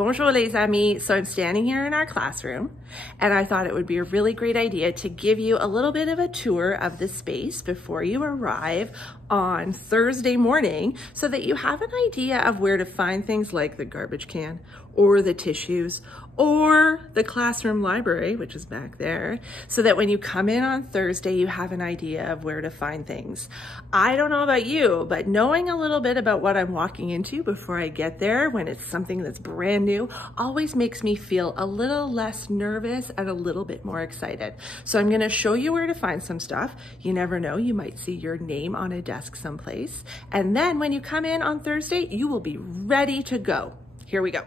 Bonjour les amis. So I'm standing here in our classroom and I thought it would be a really great idea to give you a little bit of a tour of the space before you arrive on Thursday morning so that you have an idea of where to find things like the garbage can or the tissues or the classroom library, which is back there, so that when you come in on Thursday, you have an idea of where to find things. I don't know about you, but knowing a little bit about what I'm walking into before I get there, when it's something that's brand new, always makes me feel a little less nervous and a little bit more excited. So I'm gonna show you where to find some stuff. You never know, you might see your name on a desk someplace. And then when you come in on Thursday, you will be ready to go. Here we go.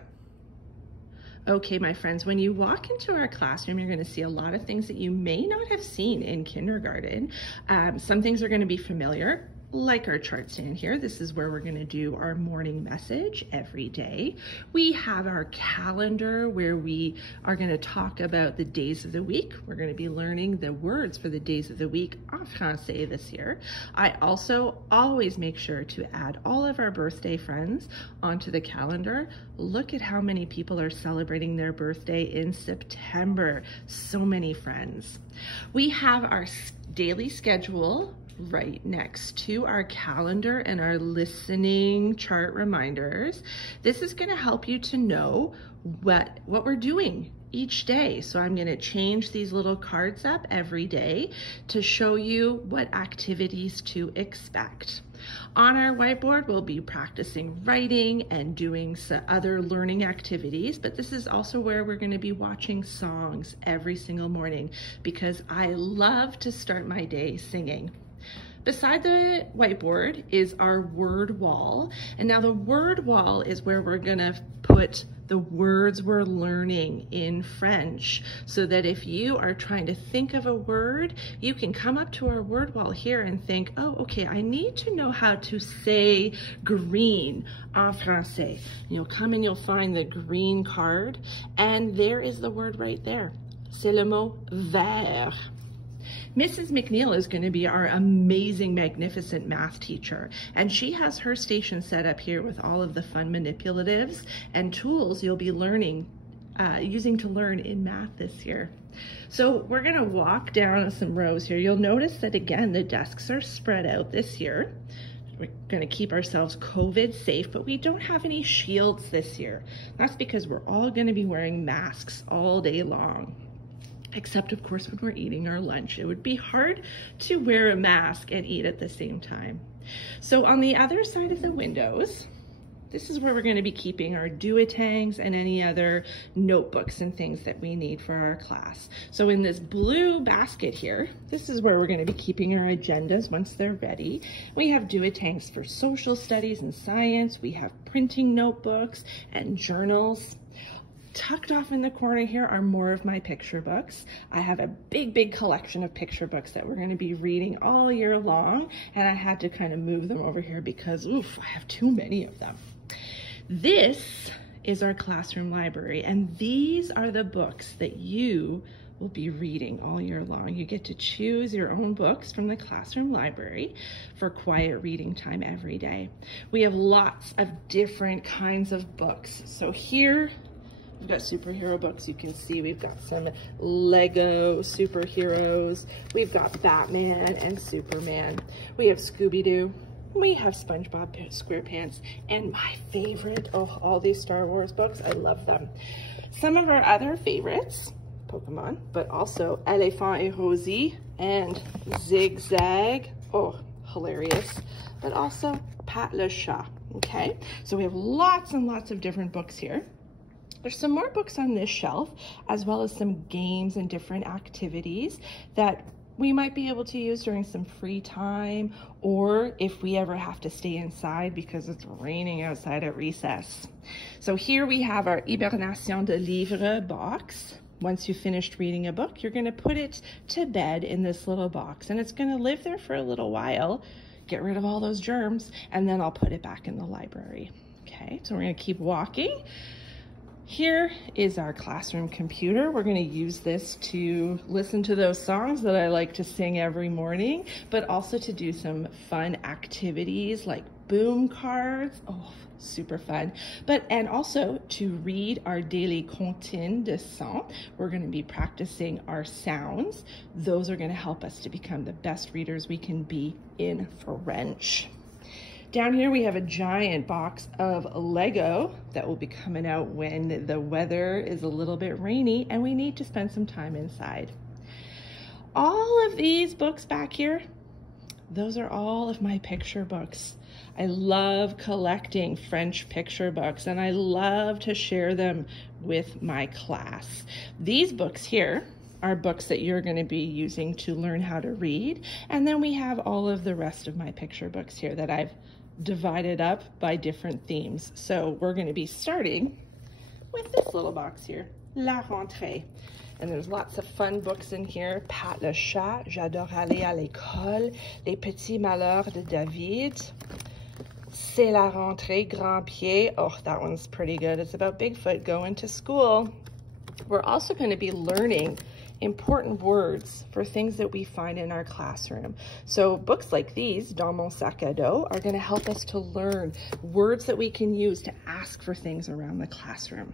Okay, my friends, when you walk into our classroom, you're gonna see a lot of things that you may not have seen in kindergarten. Some things are gonna be familiar, like our chart stand here. This is where we're gonna do our morning message every day. We have our calendar where we are gonna talk about the days of the week. We're gonna be learning the words for the days of the week en français this year. I also always make sure to add all of our birthday friends onto the calendar. Look at how many people are celebrating their birthday in September. So many friends. We have our daily schedule right next to our calendar and our listening chart reminders. This is going to help you to know what we're doing each day. So I'm going to change these little cards up every day to show you what activities to expect. On our whiteboard, we'll be practicing writing and doing some other learning activities, but this is also where we're going to be watching songs every single morning because I love to start my day singing. Beside the whiteboard is our word wall. And now the word wall is where we're gonna put the words we're learning in French so that if you are trying to think of a word, you can come up to our word wall here and think, oh, okay, I need to know how to say green en français. You'll come and you'll find the green card and there is the word right there. C'est le mot vert. Mrs. McNeil is going to be our amazing, magnificent math teacher, and she has her station set up here with all of the fun manipulatives and tools you'll be learning, using to learn in math this year. So we're going to walk down some rows here. You'll notice that, again, the desks are spread out this year. We're going to keep ourselves COVID safe, but we don't have any shields this year. That's because we're all going to be wearing masks all day long. Except, of course, when we're eating our lunch. It would be hard to wear a mask and eat at the same time. So on the other side of the windows, this is where we're going to be keeping our duotangs and any other notebooks and things that we need for our class. So in this blue basket here, this is where we're going to be keeping our agendas once they're ready. We have duotangs for social studies and science. We have printing notebooks and journals. Tucked off in the corner here are more of my picture books. I have a big collection of picture books that we're going to be reading all year long, and I had to kind of move them over here because, oof, I have too many of them. This is our classroom library, and these are the books that you will be reading all year long. You get to choose your own books from the classroom library for quiet reading time every day. We have lots of different kinds of books. So here, we've got superhero books. You can see we've got some Lego superheroes. We've got Batman and Superman. We have Scooby-Doo. We have SpongeBob SquarePants. And my favorite, oh, all these Star Wars books, I love them. Some of our other favorites, Pokemon, but also EF1A Rosie and Zigzag. Oh, hilarious. But also Pat le Chat, okay? So we have lots and lots of different books here. There's some more books on this shelf, as well as some games and different activities that we might be able to use during some free time, or if we ever have to stay inside because it's raining outside at recess. So here we have our Hibernation de Livre box. Once you've finished reading a book, you're going to put it to bed in this little box, and it's going to live there for a little while, get rid of all those germs, and then I'll put it back in the library. Okay, so we're going to keep walking. Here is our classroom computer. We're going to use this to listen to those songs that I like to sing every morning, but also to do some fun activities like boom cards. Oh, super fun. And also to read our daily comptines de son. We're going to be practicing our sounds. Those are going to help us to become the best readers we can be in French. Down here we have a giant box of Lego that will be coming out when the weather is a little bit rainy and we need to spend some time inside. All of these books back here, those are all of my picture books. I love collecting French picture books and I love to share them with my class. These books here are books that you're going to be using to learn how to read. And then we have all of the rest of my picture books here that I've divided up by different themes. So we're going to be starting with this little box here, La Rentrée. And there's lots of fun books in here. Pat le chat, J'adore aller à l'école, Les petits malheurs de David, C'est la rentrée, Grand Pied. Oh, that one's pretty good. It's about Bigfoot going to school. We're also going to be learning important words for things that we find in our classroom. So books like these, Dans mon sac à dos, are going to help us to learn words that we can use to ask for things around the classroom.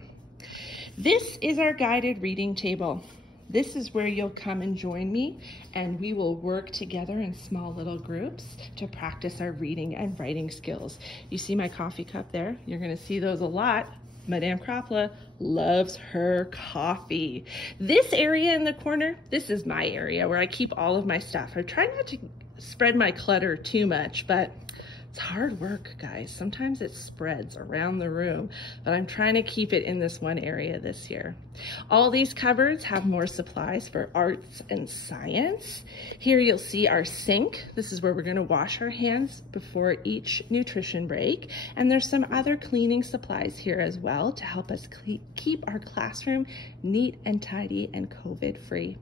This is our guided reading table. This is where you'll come and join me and we will work together in small little groups to practice our reading and writing skills. You see my coffee cup there? You're going to see those a lot. Madame Kropla loves her coffee. This area in the corner, this is my area where I keep all of my stuff. I try not to spread my clutter too much, but it's hard work, guys. Sometimes it spreads around the room, but I'm trying to keep it in this one area this year. All these cupboards have more supplies for arts and science. Here you'll see our sink. This is where we're gonna wash our hands before each nutrition break. And there's some other cleaning supplies here as well to help us keep our classroom neat and tidy and COVID-free.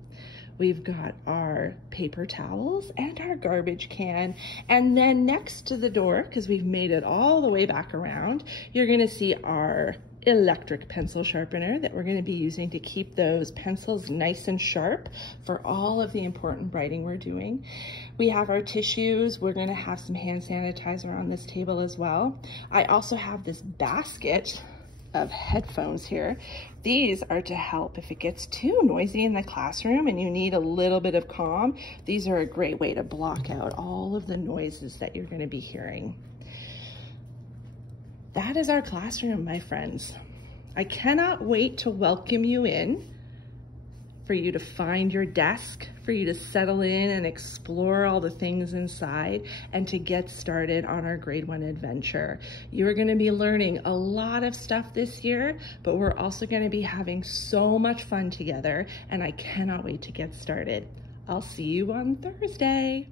We've got our paper towels and our garbage can. And then next to the door, because we've made it all the way back around, you're gonna see our electric pencil sharpener that we're gonna be using to keep those pencils nice and sharp for all of the important writing we're doing. We have our tissues. We're gonna have some hand sanitizer on this table as well. I also have this basket of headphones here. These are to help if it gets too noisy in the classroom and you need a little bit of calm. These are a great way to block out all of the noises that you're going to be hearing. That is our classroom, my friends. I cannot wait to welcome you in, for you to find your desk, for you to settle in and explore all the things inside, and to get started on our grade 1 adventure. You're gonna be learning a lot of stuff this year, but we're also gonna be having so much fun together, and I cannot wait to get started. I'll see you on Thursday.